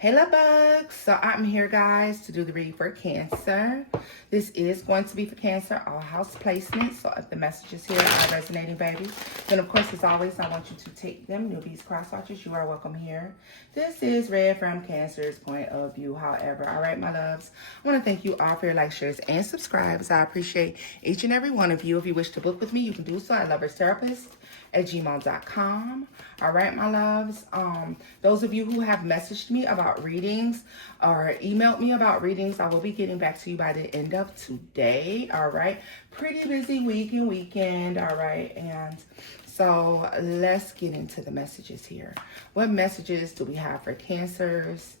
Hey, love bugs. So I'm here, guys, to do the read for Cancer. This is going to be for Cancer, all house placements. So if the messages here are resonating, baby, then of course, as always, I want you to take them. Newbies, cross watchers, you are welcome here. This is read from Cancer's point of view. However, all right, my loves, I want to thank you all for your likes, shares, and subscribes. I appreciate each and every one of you. If you wish to book with me, you can do so at loverstherapist@gmail.com. All right, my loves. Those of you who have messaged me about readings or emailed me about readings, I will be getting back to you by the end of today. All right. Pretty busy week and weekend. All right. And so let's get into the messages here. What messages do we have for Cancers?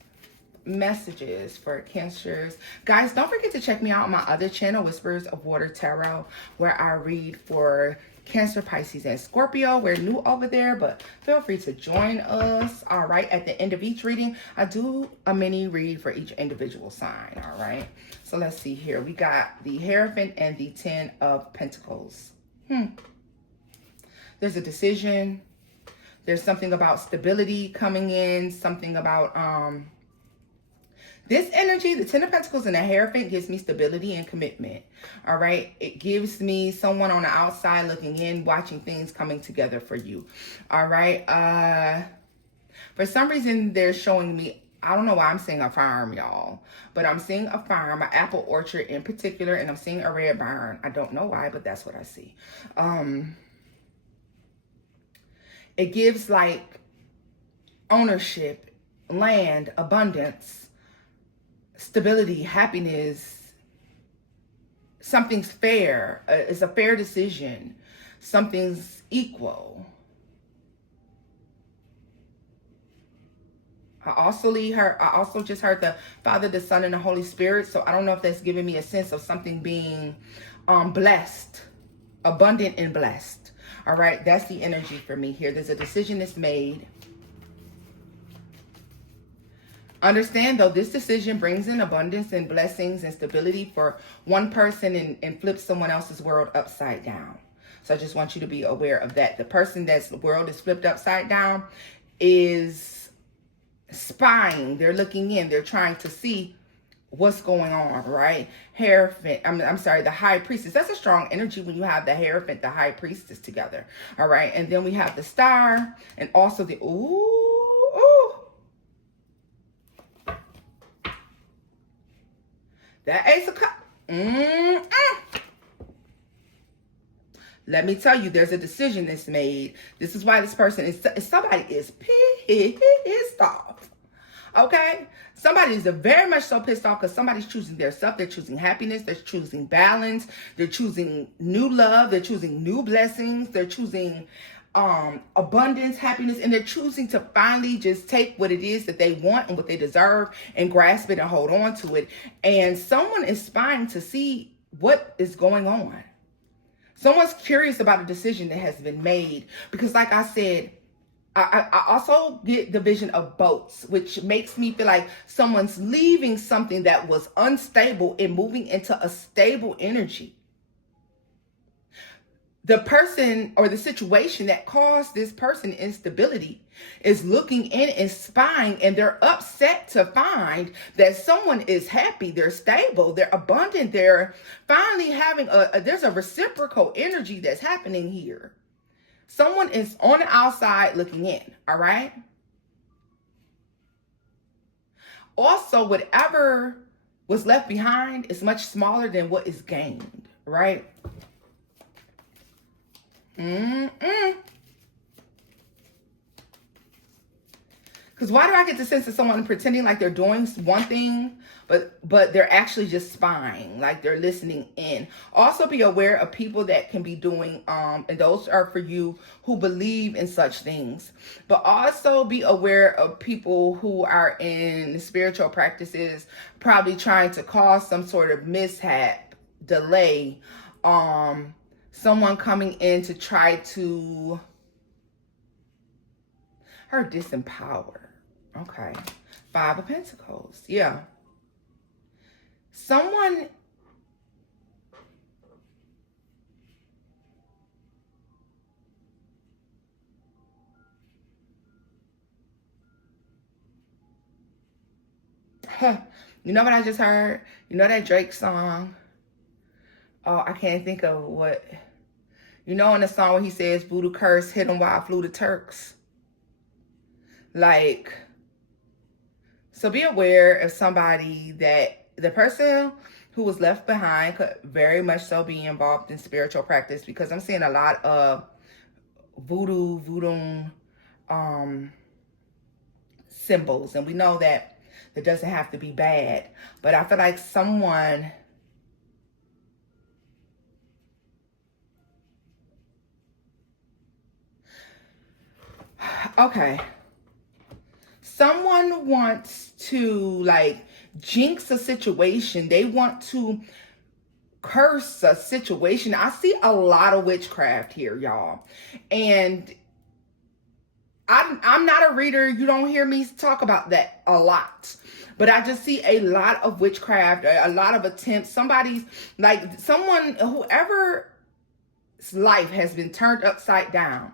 Messages for Cancers. Guys, don't forget to check me out on my other channel, Whispers of Water Tarot, where I read for Cancer, Pisces, and Scorpio. We're new over there, but feel free to join us. All right. At the end of each reading, I do a mini read for each individual sign. All right. So let's see here. We got the Hierophant and the Ten of Pentacles. There's a decision. There's something about stability coming in. Something about, this energy, the Ten of Pentacles and the Hierophant, gives me stability and commitment. All right. It gives me someone on the outside looking in, watching things coming together for you. All right. For some reason, they're showing me, I don't know why I'm seeing a farm, y'all, but I'm seeing a farm, an apple orchard in particular, and I'm seeing a red barn. I don't know why, but that's what I see. It gives like ownership, land, abundance, stability, happiness. Something's fair. It's a fair decision. Something's equal. I also just heard the Father, the Son, and the Holy Spirit. So I don't know if that's giving me a sense of something being blessed, abundant and blessed. All right, that's the energy for me here. There's a decision that's made. Understand, though, this decision brings in abundance and blessings and stability for one person and flips someone else's world upside down. So I just want you to be aware of that. The person that's world is flipped upside down is spying. They're looking in. They're trying to see what's going on, right? Hierophant, I'm sorry, the High Priestess. That's a strong energy when you have the Hierophant, the High Priestess together, all right? And then we have the Star and also the, that Ace of Cups. Let me tell you, there's a decision that's made. This is why this person is, somebody is pissed off. Okay? Somebody is very much so pissed off because somebody's choosing their stuff. They're choosing happiness. They're choosing balance. They're choosing new love. They're choosing new blessings. They're choosing abundance, happiness, and they're choosing to finally just take what it is that they want and what they deserve and grasp it and hold on to it. And someone is spying to see what is going on. Someone's curious about a decision that has been made because, like I said, I also get the vision of boats, which makes me feel like someone's leaving something that was unstable and moving into a stable energy. The person or the situation that caused this person instability is looking in and spying, and they're upset to find that someone is happy, they're stable, they're abundant, they're finally having there's a reciprocal energy that's happening here. Someone is on the outside looking in, all right? Also, whatever was left behind is much smaller than what is gained, right? Because why do I get the sense of someone pretending like they're doing one thing, but they're actually just spying, like they're listening in. Also be aware of people that can be doing, and those are for you who believe in such things. But also be aware of people who are in spiritual practices, probably trying to cause some sort of mishap, delay, someone coming in to try to disempower. Okay. Five of Pentacles. Yeah. Someone You know what I just heard? You know that Drake song? Oh, I can't think of what. You know in the song where he says, voodoo curse, hit him while I flew the Turks? Like, so be aware of somebody that the person who was left behind could very much so be involved in spiritual practice, because I'm seeing a lot of voodoo symbols. And we know that it doesn't have to be bad. But I feel like someone... Okay. Someone wants to like jinx a situation. They want to curse a situation. I see a lot of witchcraft here, y'all. And I'm not a reader. You don't hear me talk about that a lot. But I just see a lot of witchcraft, a lot of attempts. Somebody's like someone, whoever's life has been turned upside down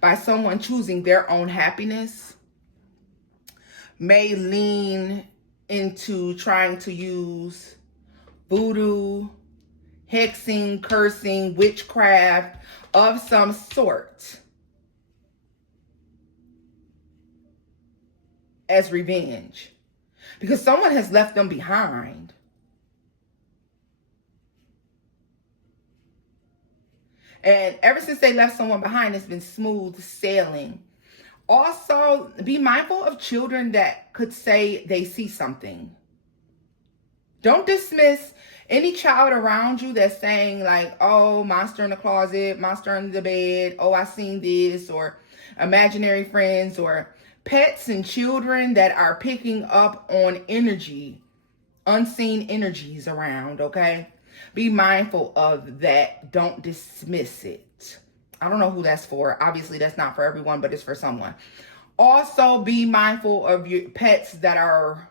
by someone choosing their own happiness, may lean into trying to use voodoo, hexing, cursing, witchcraft of some sort as revenge, because someone has left them behind. And ever since they left someone behind, it's been smooth sailing. Also, be mindful of children that could say they see something. Don't dismiss any child around you that's saying like, oh, monster in the closet, monster under the bed, oh, I seen this, or imaginary friends, or pets and children that are picking up on energy, unseen energies around, okay? Be mindful of that. Don't dismiss it. I don't know who that's for. Obviously, that's not for everyone, but it's for someone. Also, be mindful of your pets that are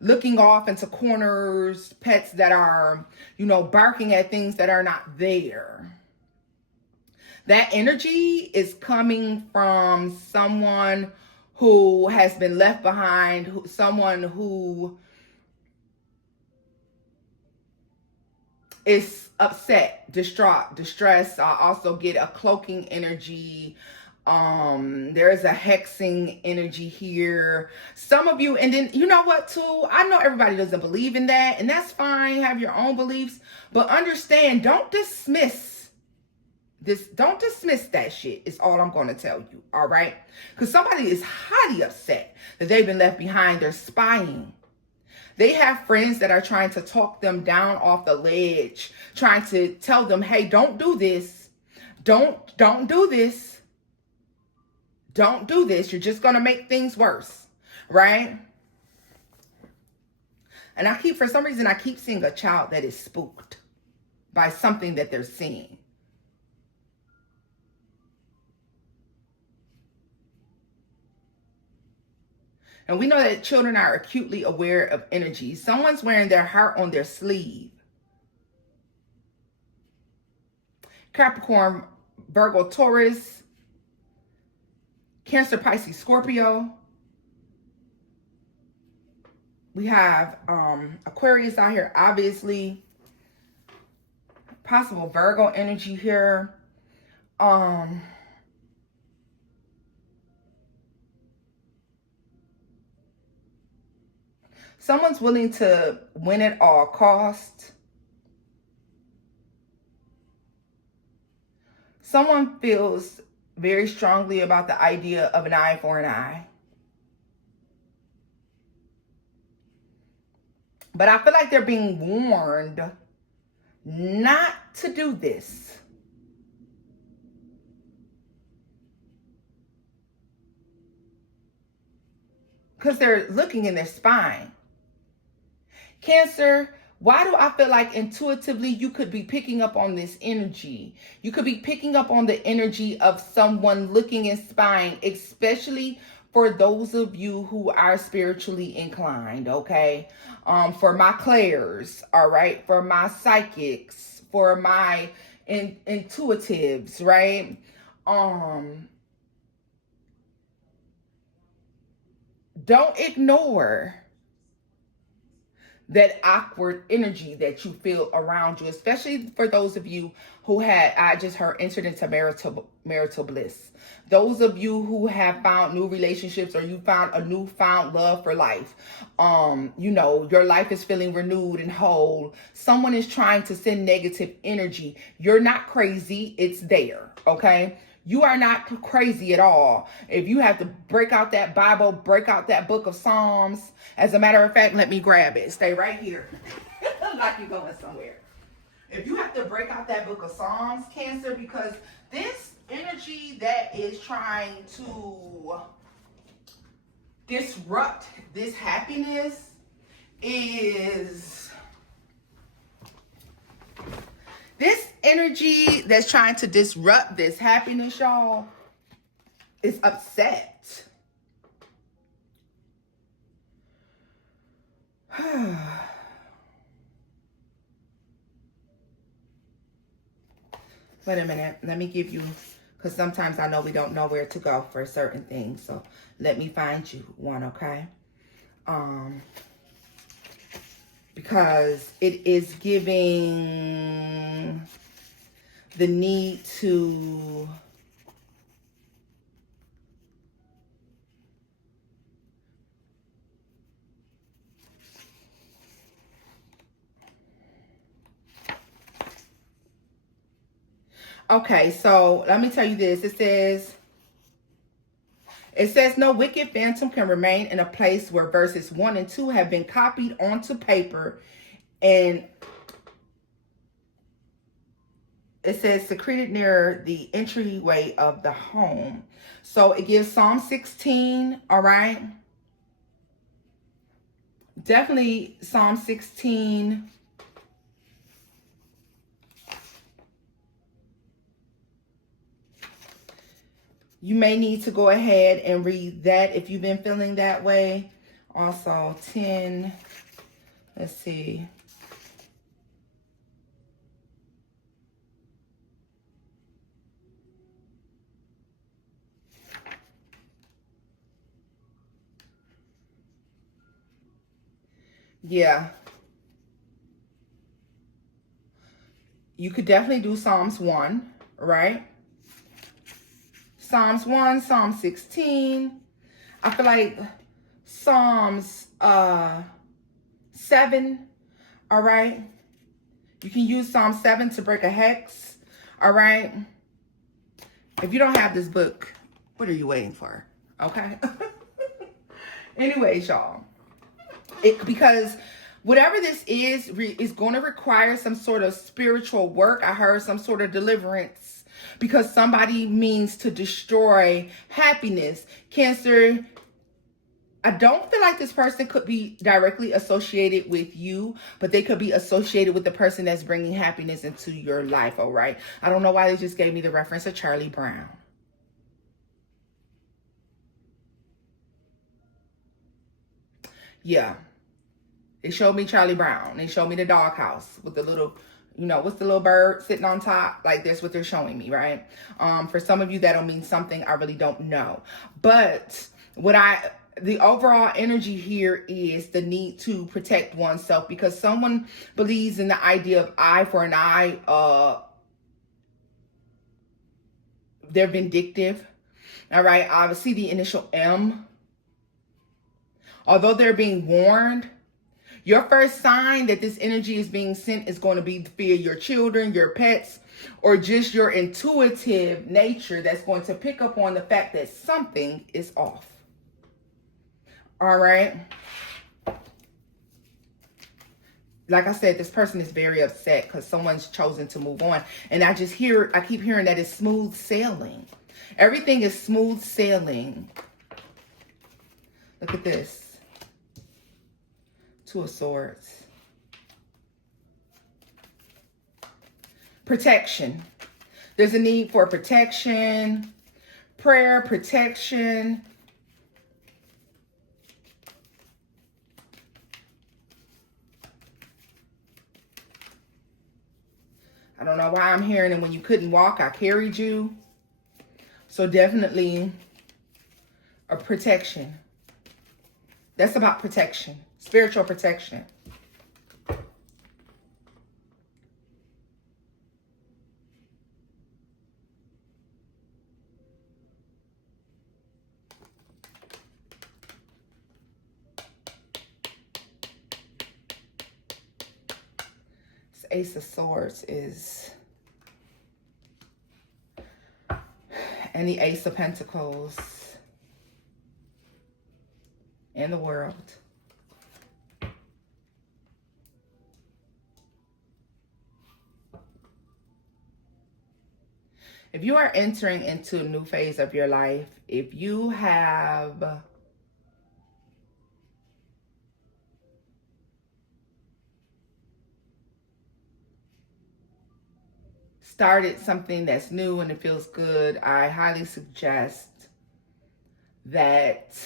looking off into corners, pets that are, barking at things that are not there. That energy is coming from someone who has been left behind, someone who is upset, distraught, distressed. I also get a cloaking energy. There is a hexing energy here. Some of you, and then you know what too? I know everybody doesn't believe in that, and that's fine. Have your own beliefs, but understand, don't dismiss this. Don't dismiss that shit. Is all I'm going to tell you. All right? Because somebody is highly upset that they've been left behind. They're spying. They have friends that are trying to talk them down off the ledge, trying to tell them, hey, don't do this. Don't do this. Don't do this. You're just going to make things worse, right? And for some reason, I keep seeing a child that is spooked by something that they're seeing. And we know that children are acutely aware of energy. Someone's wearing their heart on their sleeve. Capricorn, Virgo, Taurus, Cancer, Pisces, Scorpio. We have Aquarius out here, obviously. Possible Virgo energy here. Someone's willing to win at all costs. Someone feels very strongly about the idea of an eye for an eye. But I feel like they're being warned not to do this. Because they're looking in their spine. Cancer, why do I feel like intuitively you could be picking up on this energy? You could be picking up on the energy of someone looking and spying, especially for those of you who are spiritually inclined, okay? For my clairs, all right? For my psychics, for my intuitives, right? Don't ignore that awkward energy that you feel around you, especially for those of you who I just heard, entered into marital bliss. Those of you who have found new relationships, or you found a newfound love for life. Your life is feeling renewed and whole. Someone is trying to send negative energy. You're not crazy. It's there. Okay. You are not crazy at all. If you have to break out that Bible, break out that book of Psalms. As a matter of fact, let me grab it. Stay right here. Like you're going somewhere. If you have to break out that book of Psalms, Cancer, because this energy that is trying to disrupt this happiness is... This energy that's trying to disrupt this happiness, y'all, is upset. Wait a minute. Let me give you, because sometimes I know we don't know where to go for certain things. So let me find you one, okay? Because it is giving the need to okay, so let me tell you this. It says no wicked phantom can remain in a place where verses 1 and 2 have been copied onto paper, and it says secreted near the entryway of the home. So it gives Psalm 16, all right? Definitely Psalm 16. You may need to go ahead and read that if you've been feeling that way. Also 10, let's see. Yeah. You could definitely do Psalms 1, right? Psalms 1, Psalm 16. I feel like Psalms 7, all right? You can use Psalm 7 to break a hex, all right? If you don't have this book, what are you waiting for? Okay? Anyways, y'all. Because whatever this is going to require some sort of spiritual work. I heard some sort of deliverance. Because somebody means to destroy happiness. Cancer, I don't feel like this person could be directly associated with you, but they could be associated with the person that's bringing happiness into your life, all right? I don't know why they just gave me the reference of Charlie Brown. Yeah. They showed me Charlie Brown. They showed me the doghouse with the little... what's the little bird sitting on top? Like, that's what they're showing me, right? For some of you, that'll mean something. I really don't know. But the overall energy here is the need to protect oneself, because someone believes in the idea of eye for an eye. They're vindictive. All right. I see the initial M. Although they're being warned, your first sign that this energy is being sent is going to be via your children, your pets, or just your intuitive nature that's going to pick up on the fact that something is off. All right. Like I said, this person is very upset because someone's chosen to move on. And I keep hearing that it's smooth sailing. Everything is smooth sailing. Look at this. Two of Swords. Protection. There's a need for protection, prayer, protection. I don't know why I'm hearing it. When you couldn't walk, I carried you. So definitely a protection. That's about protection. Spiritual protection. Ace of Swords is, and the Ace of Pentacles in the world. If you are entering into a new phase of your life, if you have started something that's new and it feels good, I highly suggest that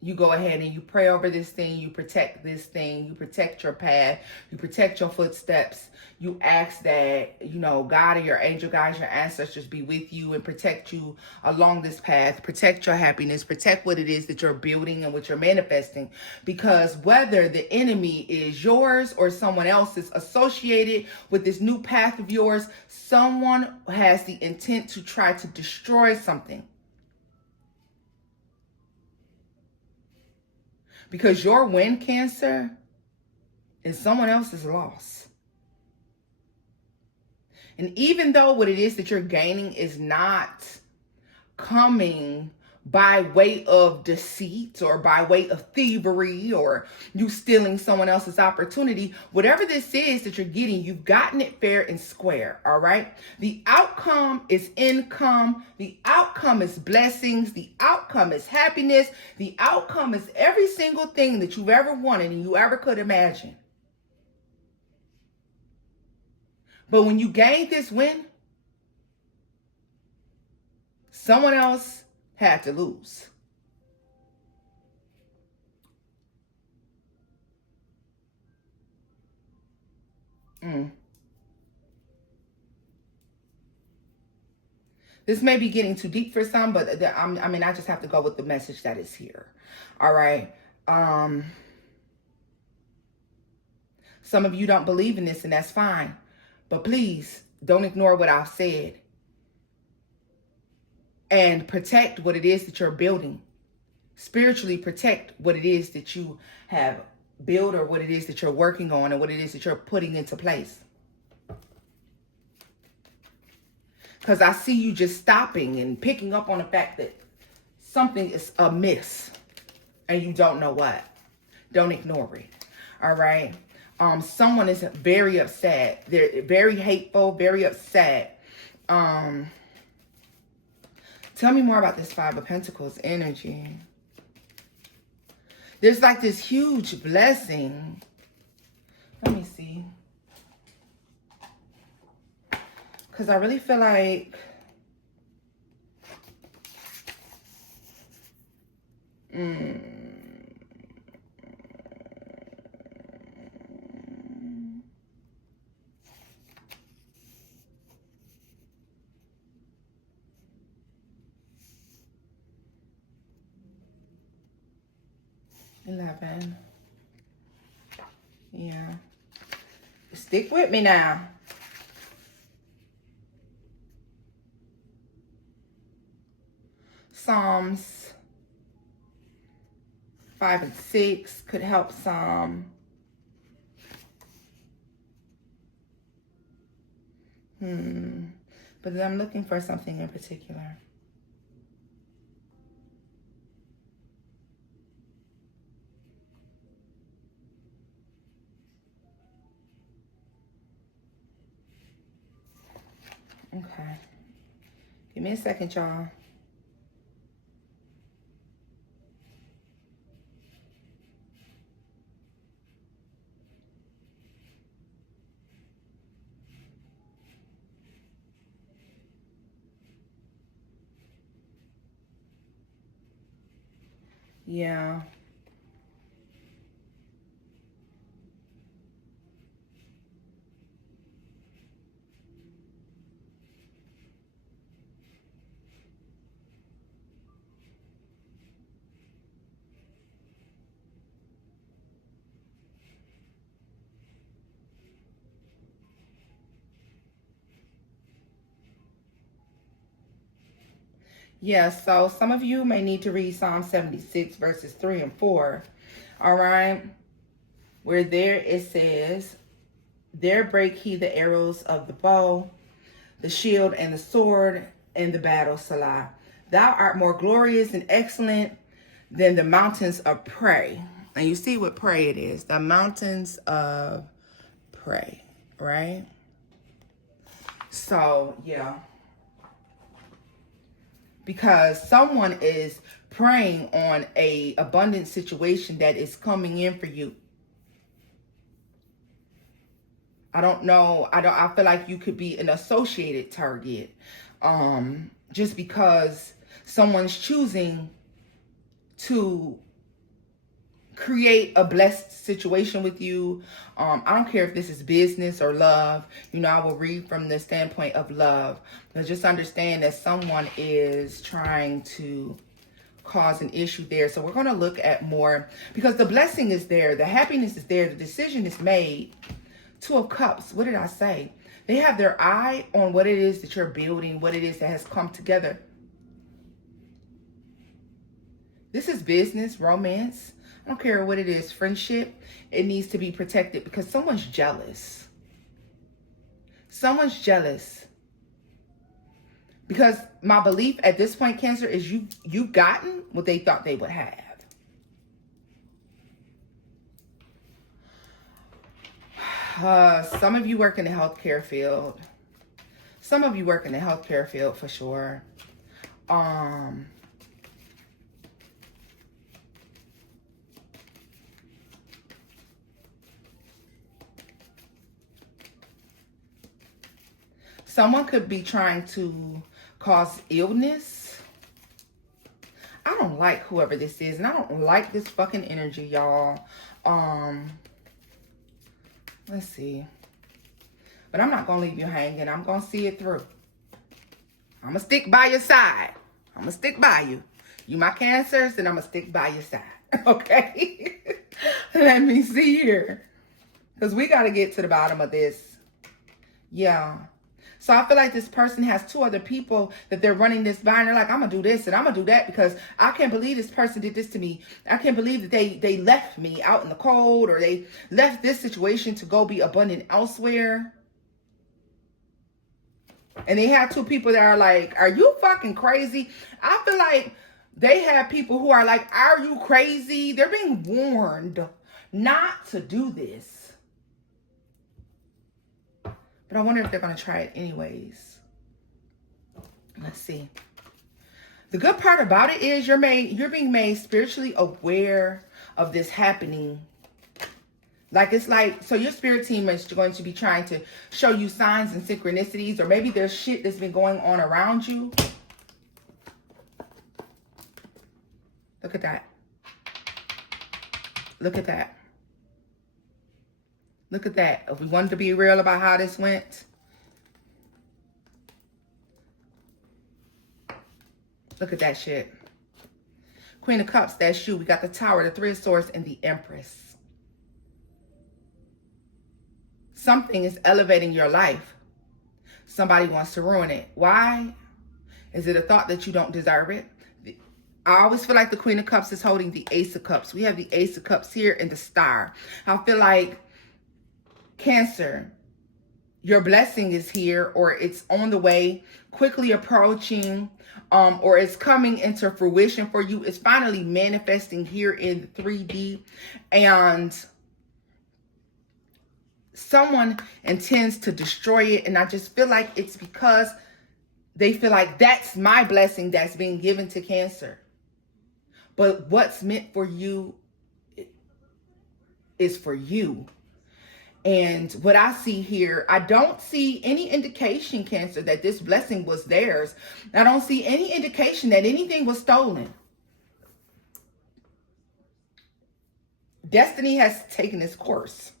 you go ahead and you pray over this thing, you protect this thing, you protect your path, you protect your footsteps. You ask that, you know, God or your angel guides, your ancestors be with you and protect you along this path, protect your happiness, protect what it is that you're building and what you're manifesting. Because whether the enemy is yours or someone else's associated with this new path of yours, someone has the intent to try to destroy something. Because your win, Cancer, is someone else's loss. And even though what it is that you're gaining is not coming by way of deceit or by way of thievery or you stealing someone else's opportunity, whatever this is that you're getting, you've gotten it fair and square, all right? The outcome is income. The outcome is blessings. The outcome is happiness. The outcome is every single thing that you've ever wanted and you ever could imagine. But when you gain this win, someone else had to lose. This may be getting too deep for some, but I just have to go with the message that is here. All right. Some of you don't believe in this, and that's fine. But please don't ignore what I've said. And protect what it is that you're building. Spiritually protect what it is that you have built or what it is that you're working on and what it is that you're putting into place. Because I see you just stopping and picking up on the fact that something is amiss and you don't know what. Don't ignore it. All right. Someone is very upset. They're very hateful, very upset. Tell me more about this Five of Pentacles energy. There's like this huge blessing. Let me see. Because I really feel like $11. Yeah. Stick with me now. Psalms 5 and 6 could help some. But then I'm looking for something in particular. Okay. Give me a second, y'all. Yeah. Yeah, so some of you may need to read Psalm 76 verses 3 and 4. All right. Where there it says, There break he the arrows of the bow, the shield and the sword in the battle, Salah. Thou art more glorious and excellent than the mountains of prey. And you see what prey it is. The mountains of prey, right? So, yeah. Because someone is preying on a abundant situation that is coming in for you. I don't know. I feel like you could be an associated target. Just because someone's choosing to create a blessed situation with you. I don't care if this is business or love. You know, I will read from the standpoint of love. But just understand that someone is trying to cause an issue there. So we're going to look at more, because the blessing is there. The happiness is there. The decision is made. Two of Cups. What did I say? They have their eye on what it is that you're building, what it is that has come together. This is business, romance. I don't care what it is. Friendship. It needs to be protected because someone's jealous. Someone's jealous. Because my belief at this point, Cancer, is you've gotten what they thought they would have. Some of you work in the healthcare field. Some of you work in the healthcare field for sure. Someone could be trying to cause illness. I don't like whoever this is, and I don't like this fucking energy, y'all. Let's see. But I'm not going to leave you hanging. I'm going to see it through. I'm going to stick by your side. I'm going to stick by you. You my Cancers, and I'm going to stick by your side. Okay? Let me see here. Because we got to get to the bottom of this. Yeah. So I feel like this person has two other people that they're running this by, and they're like, I'm going to do this and I'm going to do that because I can't believe this person did this to me. I can't believe that they left me out in the cold, or they left this situation to go be abundant elsewhere. And they have two people that are like, are you fucking crazy? I feel like they have people who are like, are you crazy? They're being warned not to do this. But I wonder if they're going to try it anyways. Let's see. The good part about it is you're being made spiritually aware of this happening. Like, it's like, so your spirit team is going to be trying to show you signs and synchronicities, or maybe there's shit that's been going on around you. Look at that. Look at that. Look at that. If we wanted to be real about how this went. Look at that shit. Queen of Cups, that's you. We got the Tower, the Three of Swords, and the Empress. Something is elevating your life. Somebody wants to ruin it. Why? Is it a thought that you don't deserve it? I always feel like the Queen of Cups is holding the Ace of Cups. We have the Ace of Cups here and the Star. I feel like, Cancer, your blessing is here, or it's on the way, quickly approaching, or it's coming into fruition for you. It's finally manifesting here in 3D, and someone intends to destroy it. And I just feel like it's because they feel like that's my blessing that's being given to Cancer. But what's meant for you is for you. And what I see here, I don't see any indication, Cancer, that this blessing was theirs. I don't see any indication that anything was stolen. Destiny has taken its course.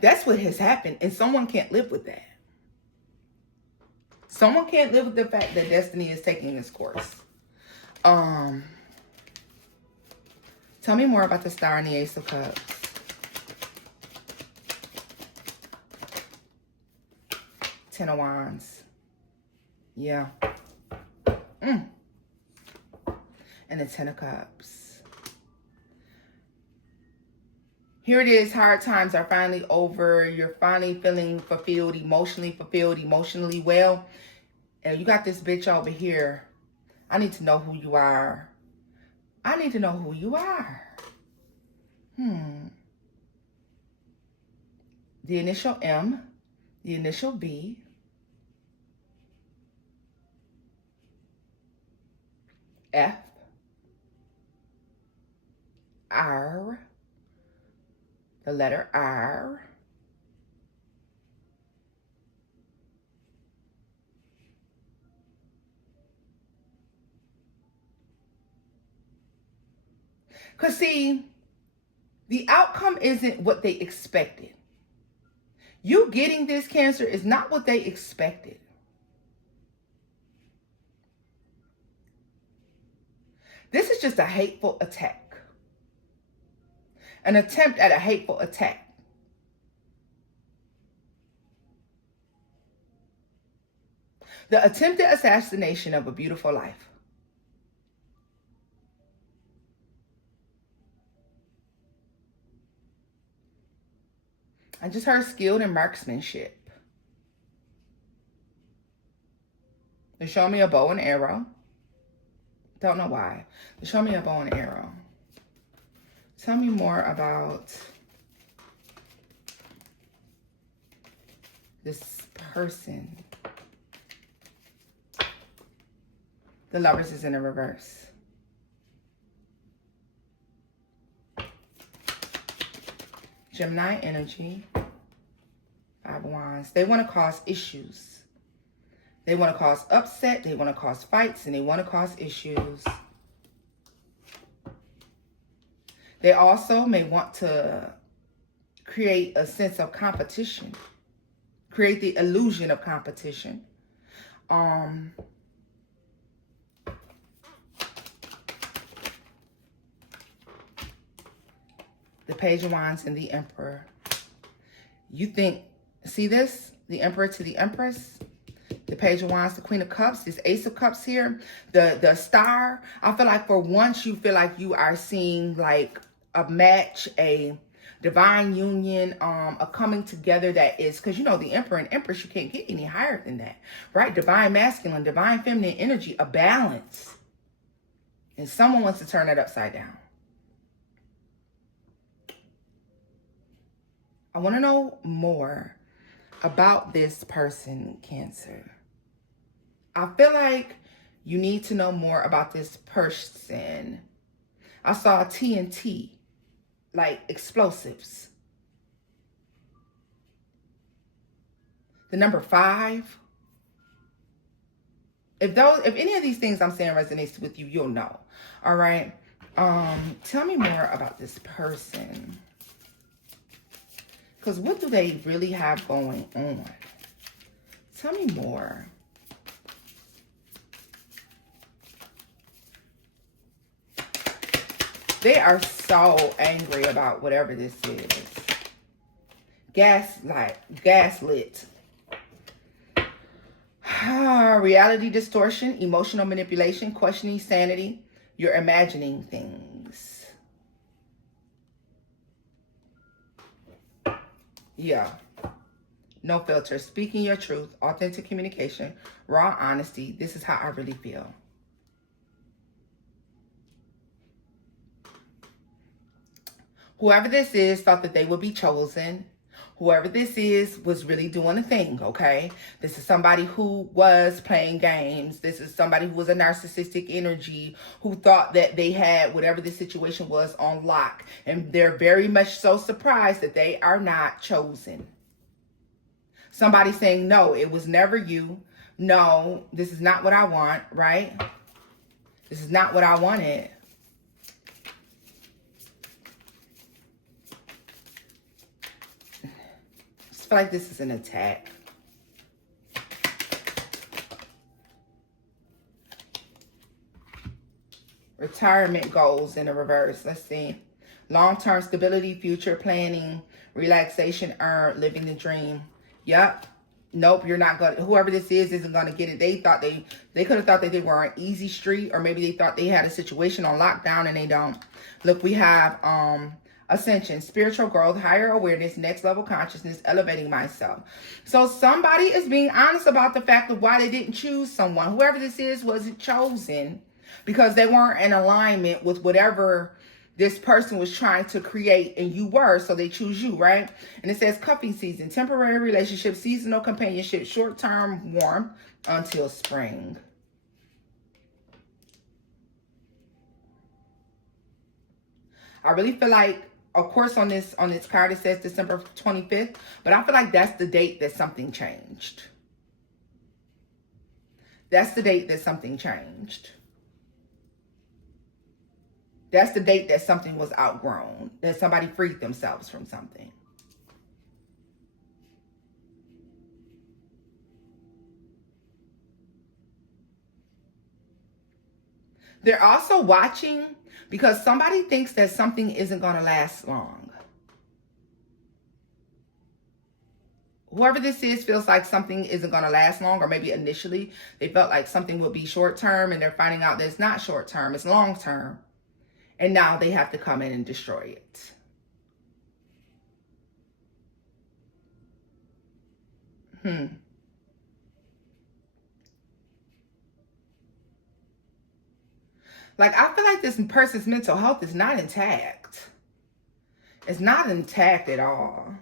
That's what has happened. And someone can't live with that. Someone can't live with the fact that destiny is taking its course. Tell me more about the Star and the Ace of Cups. Ten of Wands. Yeah. And the Ten of Cups. Here it is. Hard times are finally over. You're finally feeling fulfilled, emotionally well. And you got this bitch over here. I need to know who you are. I need to know who you are. The initial M, the initial B, F, R, the letter R, because see, the outcome isn't what they expected. You getting this, Cancer, is not what they expected. This is just a hateful attack. An attempt at a hateful attack. The attempted assassination of a beautiful life. I just heard skilled in marksmanship. They show me a bow and arrow. Don't know why. They show me a bow and arrow. Tell me more about this person. The Lovers is in the reverse. Gemini energy. 5 of Wands. They want to cause issues. They want to cause upset. They want to cause fights. And they want to cause issues. They also may want to create a sense of competition. Create the illusion of competition. The Page of Wands and the Emperor. You think, see this? The Emperor to the Empress. The Page of Wands, the Queen of Cups, this Ace of Cups here. The Star. I feel like for once you feel like you are seeing like a match, a divine union, a coming together that is, because you know the Emperor and Empress, you can't get any higher than that, right? Divine masculine, divine feminine energy, a balance. And someone wants to turn that upside down. I want to know more about this person, Cancer. I feel like you need to know more about this person. I saw TNT, like explosives. The number 5. If any of these things I'm saying resonates with you, you'll know. All right. Tell me more about this person. Because what do they really have going on? Tell me more. They are so angry about whatever this is. Gaslit. Reality distortion, emotional manipulation, questioning sanity. You're imagining things. Yeah. No filter. Speaking your truth. Authentic communication. Raw honesty. This is how I really feel. Whoever this is thought that they would be chosen. Whoever this is was really doing a thing, okay? This is somebody who was playing games. This is somebody who was a narcissistic energy, who thought that they had whatever the situation was on lock. And they're very much so surprised that they are not chosen. Somebody saying, no, it was never you. No, this is not what I want, right? This is not what I wanted. I feel like this is an attack. Retirement goals in the reverse. Let's see. Long-term stability, future planning, relaxation, living the dream. Yep. Nope, you're not going to, whoever this is isn't going to get it. They thought they could have thought that they were on easy street, or maybe they thought they had a situation on lockdown and they don't. Look, we have Ascension, spiritual growth, higher awareness, next level consciousness, elevating myself. So somebody is being honest about the fact of why they didn't choose someone. Whoever this is wasn't chosen because they weren't in alignment with whatever this person was trying to create and you were, so they choose you, right? And it says cuffing season, temporary relationship, seasonal companionship, short-term warmth until spring. I really feel like, of course, on this card it says December 25th, but I feel like that's the date that something changed. That's the date that something changed. That's the date that something was outgrown, that somebody freed themselves from something. They're also watching because somebody thinks that something isn't going to last long. Whoever this is feels like something isn't going to last long, or maybe initially they felt like something would be short term and they're finding out that it's not short term, it's long term. And now they have to come in and destroy it. Like, I feel like this person's mental health is not intact. It's not intact at all.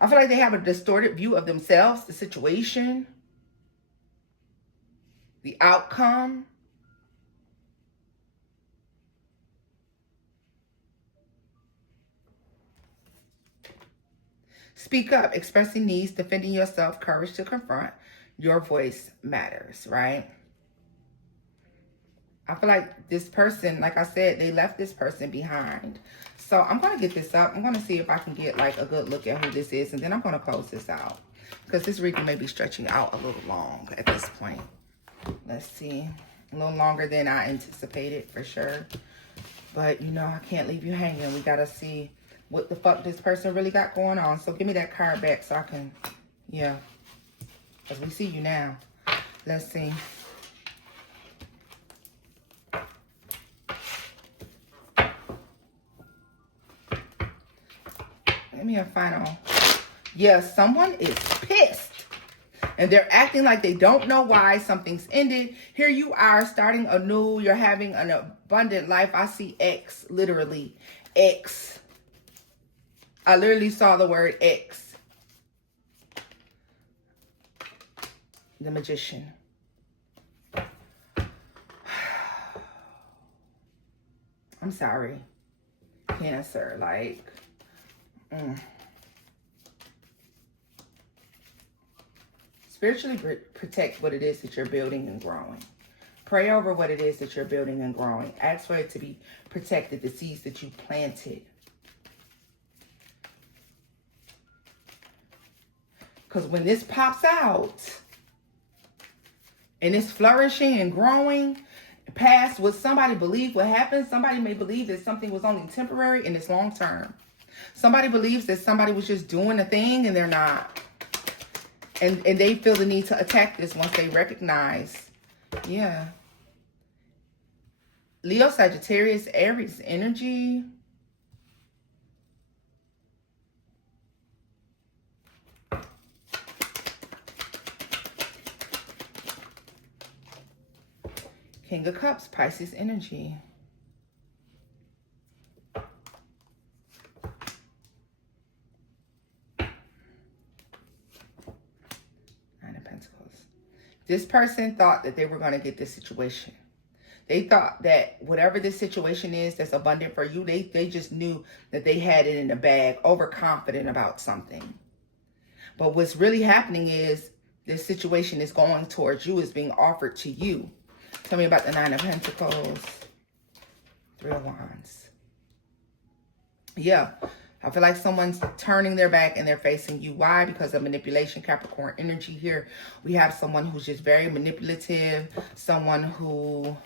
I feel like they have a distorted view of themselves, the situation, the outcome. Speak up, expressing needs, defending yourself, courage to confront. Your voice matters, right? I feel like this person, like I said, they left this person behind. So I'm going to get this up. I'm going to see if I can get like a good look at who this is. And then I'm going to close this out. Because this reading may be stretching out a little long at this point. Let's see. A little longer than I anticipated for sure. But, you know, I can't leave you hanging. We got to see what the fuck this person really got going on. So give me that card back so I can, yeah. Because we see you now. Let's see. Give me a final. Yeah, someone is pissed. And they're acting like they don't know why something's ended. Here you are starting anew. You're having an abundant life. I see X, literally. X. I literally saw the word X. The Magician. I'm sorry. Cancer, like... Spiritually protect what it is that you're building and growing. Pray over what it is that you're building and growing. Ask for it to be protected, the seeds that you planted. Because when this pops out and it's flourishing and growing past what somebody believed would happen, somebody may believe that something was only temporary and it's long term. Somebody believes that somebody was just doing a thing and they're not. And they feel the need to attack this once they recognize. Yeah. Leo, Sagittarius, Aries energy. King of Cups, Pisces energy. This person thought that they were going to get this situation. They thought that whatever this situation is that's abundant for you, they just knew that they had it in the bag, overconfident about something. But what's really happening is this situation is going towards you, is being offered to you. Tell me about the Nine of Pentacles, Three of Wands. Yeah. I feel like someone's turning their back and they're facing you. Why? Because of manipulation, Capricorn energy here. We have someone who's just very manipulative. Someone who,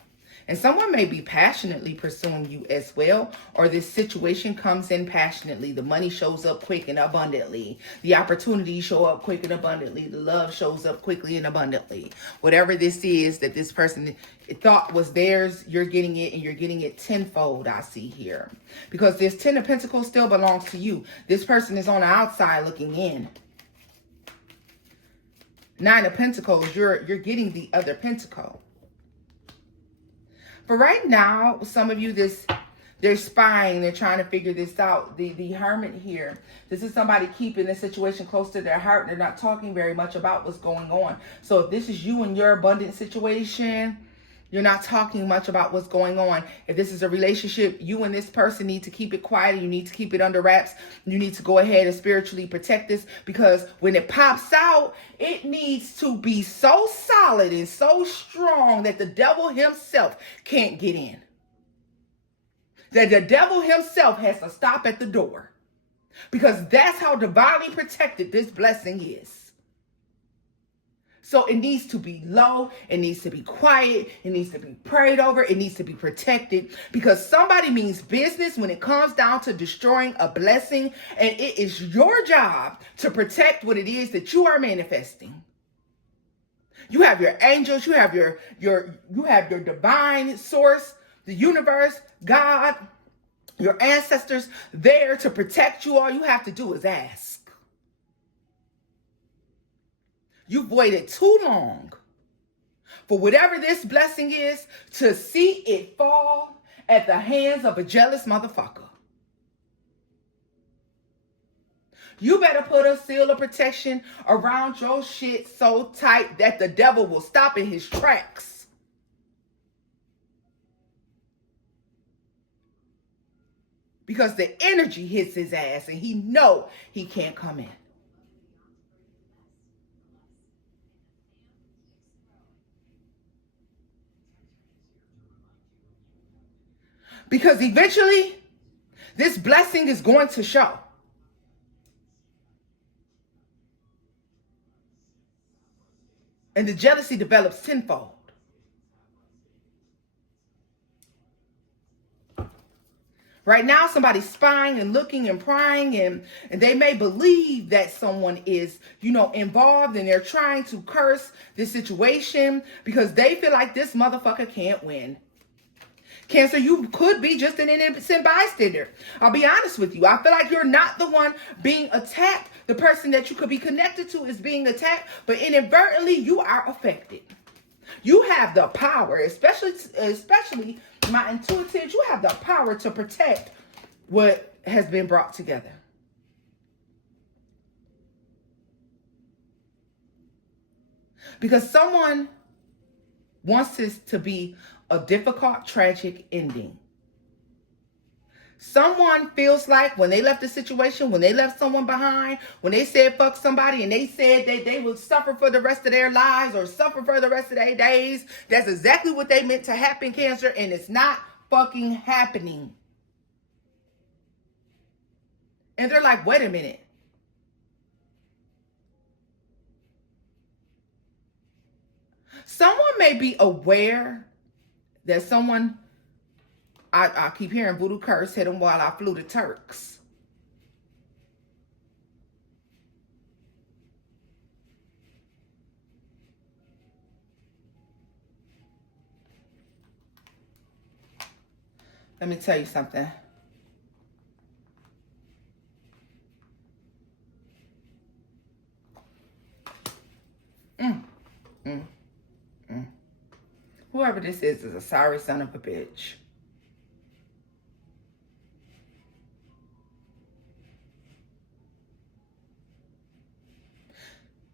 And someone may be passionately pursuing you as well, or this situation comes in passionately. The money shows up quick and abundantly. The opportunities show up quick and abundantly. The love shows up quickly and abundantly. Whatever this is that this person thought was theirs, you're getting it, and you're getting it tenfold, I see here. Because this 10 of Pentacles still belongs to you. This person is on the outside looking in. 9 of Pentacles, you're getting the other pentacle. For right now, some of you, they're spying, they're trying to figure this out. The Hermit here, this is somebody keeping the situation close to their heart. They're not talking very much about what's going on. So if this is you and your abundant situation, you're not talking much about what's going on. If this is a relationship, you and this person need to keep it quiet. You need to keep it under wraps. You need to go ahead and spiritually protect this, because when it pops out, it needs to be so solid and so strong that the devil himself can't get in. That the devil himself has to stop at the door, because that's how divinely protected this blessing is. So it needs to be low, it needs to be quiet, it needs to be prayed over, it needs to be protected, because somebody means business when it comes down to destroying a blessing, and it is your job to protect what it is that you are manifesting. You have your angels, you have your divine source, the universe, God, your ancestors there to protect you. All you have to do is ask. You've waited too long for whatever this blessing is to see it fall at the hands of a jealous motherfucker. You better put a seal of protection around your shit so tight that the devil will stop in his tracks. Because the energy hits his ass and he know he can't come in. Because eventually, this blessing is going to show. And the jealousy develops tenfold. Right now, somebody's spying and looking and prying, and they may believe that someone is, involved, and they're trying to curse this situation because they feel like this motherfucker can't win. Cancer, you could be just an innocent bystander. I'll be honest with you. I feel like you're not the one being attacked. The person that you could be connected to is being attacked, but inadvertently you are affected. You have the power, especially my intuitives, you have the power to protect what has been brought together. Because someone wants this to be a difficult, tragic ending. Someone feels like when they left the situation, when they left someone behind, when they said fuck somebody and they said that they would suffer for the rest of their lives or suffer for the rest of their days, that's exactly what they meant to happen, Cancer, and it's not fucking happening. And they're like, wait a minute. Someone may be aware that someone, I keep hearing voodoo curse hit them while I flew the Turks. Let me tell you something. Whoever this is a sorry son of a bitch.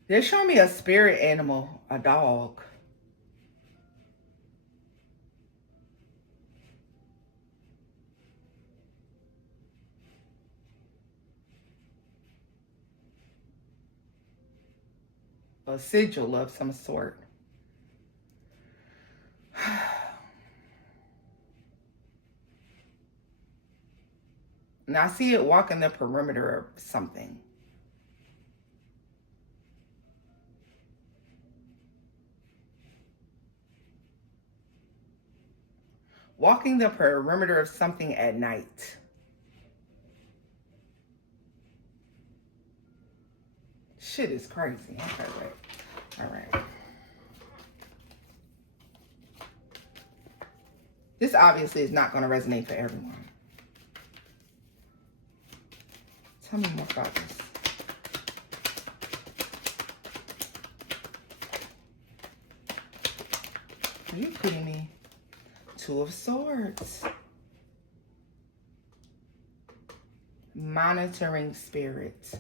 They're showing me a spirit animal, a dog. A sigil of some sort. And I see it walking the perimeter of something. Walking the perimeter of something at night. Shit is crazy. Okay, wait. All right. This obviously is not going to resonate for everyone. Tell me more about this. Are you kidding me? Two of Swords. Monitoring spirit.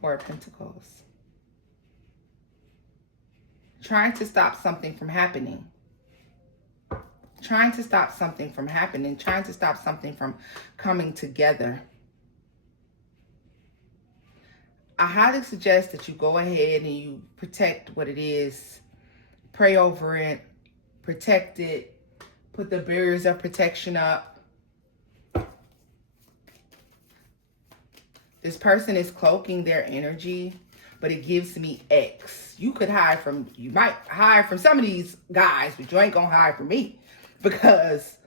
Four of Pentacles. Trying to stop something from happening. Trying to stop something from happening. Trying to stop something from coming together. I highly suggest that you go ahead and you protect what it is. Pray over it. Protect it. Put the barriers of protection up. This person is cloaking their energy, but it gives me X. You might hide from some of these guys, but you ain't gonna hide from me, because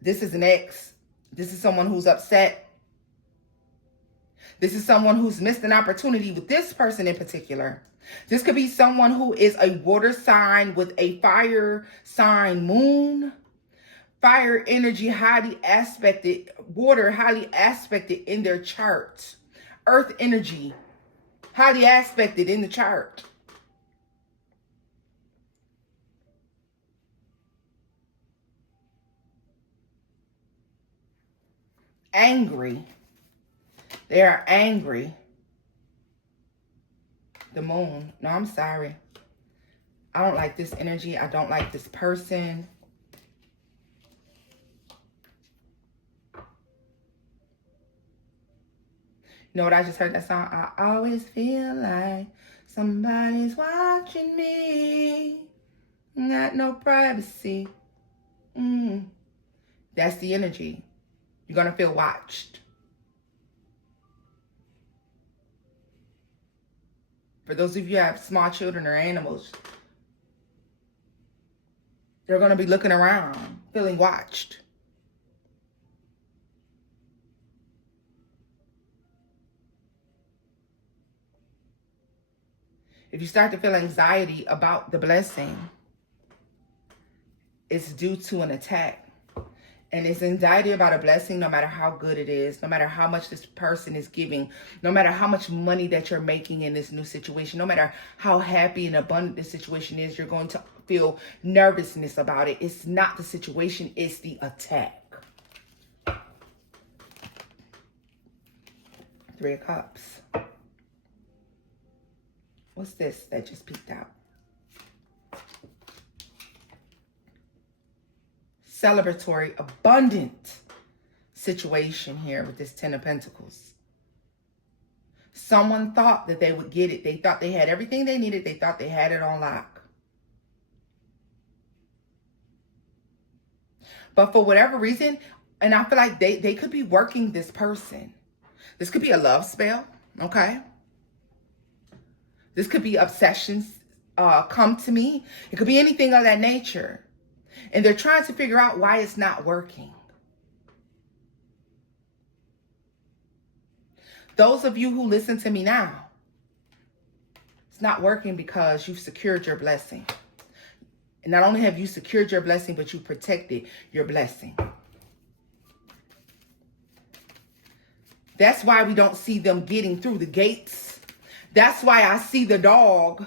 this is an X. This is someone who's upset. This is someone who's missed an opportunity with this person in particular. This could be someone who is a water sign with a fire sign moon. Fire energy highly aspected, water highly aspected in their chart. Earth energy highly aspected in the chart. Angry. They are angry. The moon. No, I'm sorry. I don't like this energy. I don't like this person. You know what I just heard that song? I always feel like somebody's watching me. Not no privacy. That's the energy. You're going to feel watched. For those of you who have small children or animals, they're going to be looking around, feeling watched. If you start to feel anxiety about the blessing, it's due to an attack. And it's anxiety about a blessing, no matter how good it is, no matter how much this person is giving, no matter how much money that you're making in this new situation, no matter how happy and abundant this situation is, you're going to feel nervousness about it. It's not the situation, it's the attack. Three of Cups. What's this that just peeked out? Celebratory, abundant situation here with this Ten of Pentacles. Someone thought that they would get it. They thought they had everything they needed. They thought they had it on lock. But for whatever reason, and I feel like they could be working this person. This could be a love spell, okay? This could be obsessions come to me. It could be anything of that nature. And they're trying to figure out why it's not working. Those of you who listen to me now, it's not working because you've secured your blessing. And not only have you secured your blessing, but you protected your blessing. That's why we don't see them getting through the gates. That's why I see the dog,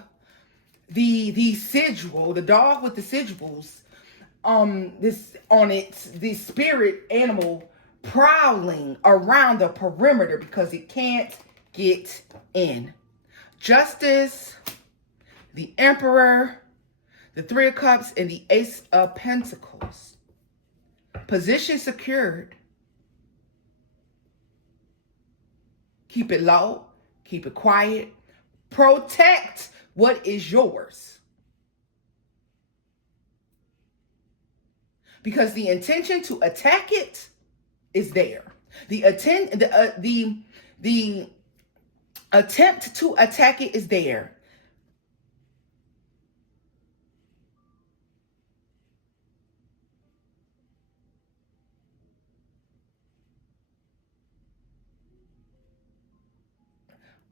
the sigil, the dog with the sigils, the spirit animal prowling around the perimeter because it can't get in. Justice, the Emperor, the Three of Cups, and the Ace of Pentacles. Position secured. Keep it low. Keep it quiet. Protect what is yours. Because the intention to attack it is there. The attempt to attack it is there.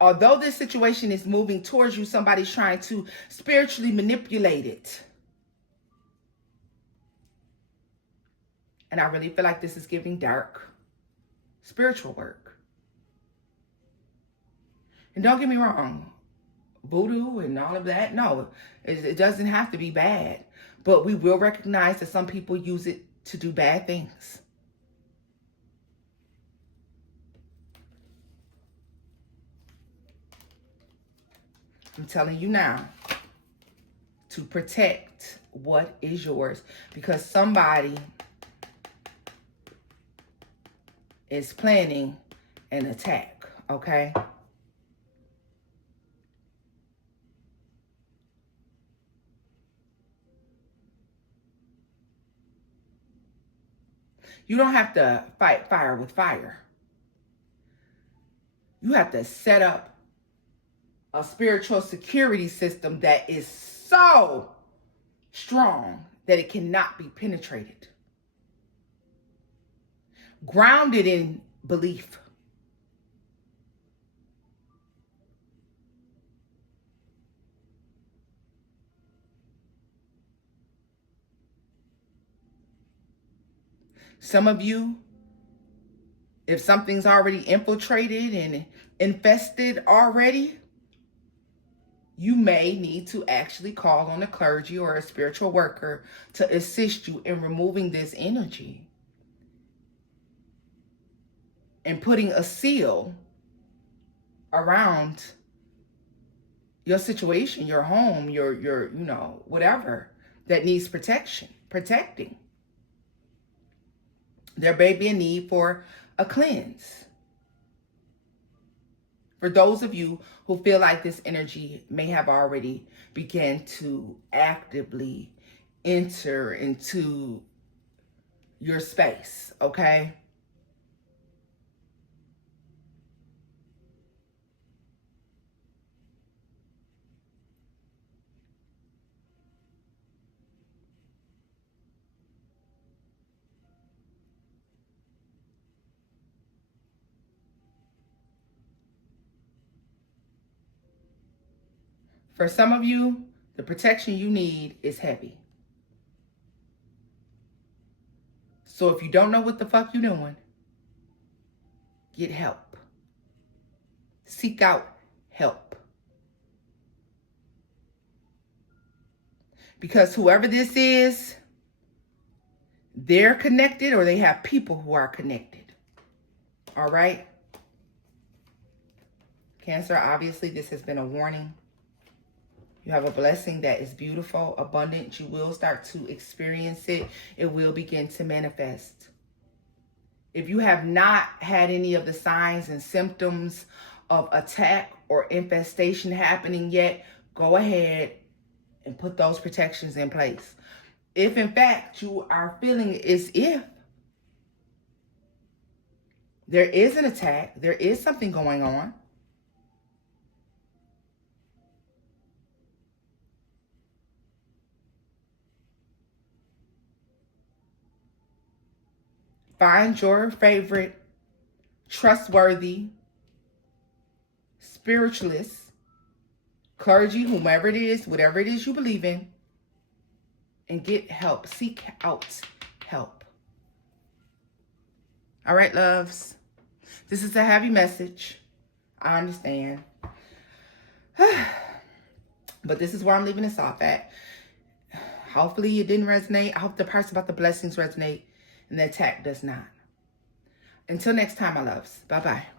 Although this situation is moving towards you, somebody's trying to spiritually manipulate it. And I really feel like this is giving dark spiritual work. And don't get me wrong, voodoo and all of that, no, it doesn't have to be bad. But we will recognize that some people use it to do bad things. I'm telling you now to protect what is yours, because somebody is planning an attack, okay? You don't have to fight fire with fire. You have to set up a spiritual security system that is so strong that it cannot be penetrated. Grounded in belief. Some of you, if something's already infiltrated and infested already, you may need to actually call on a clergy or a spiritual worker to assist you in removing this energy and putting a seal around your situation, your home, your whatever that needs protecting. There may be a need for a cleanse. For those of you who feel like this energy may have already begun to actively enter into your space, okay? For some of you, the protection you need is heavy. So if you don't know what the fuck you're doing, get help. Seek out help. Because whoever this is, they're connected or they have people who are connected. All right? Cancer, obviously this has been a warning. You have a blessing that is beautiful, abundant. You will start to experience it. It will begin to manifest. If you have not had any of the signs and symptoms of attack or infestation happening yet, go ahead and put those protections in place. If in fact you are feeling as if there is an attack, there is something going on, find your favorite, trustworthy spiritualist, clergy, whomever it is, whatever it is you believe in, and get help. Seek out help. All right, loves. This is a heavy message. I understand. But this is where I'm leaving this off at. Hopefully it didn't resonate. I hope the parts about the blessings resonate and the attack does not. Until next time, my loves. Bye-bye.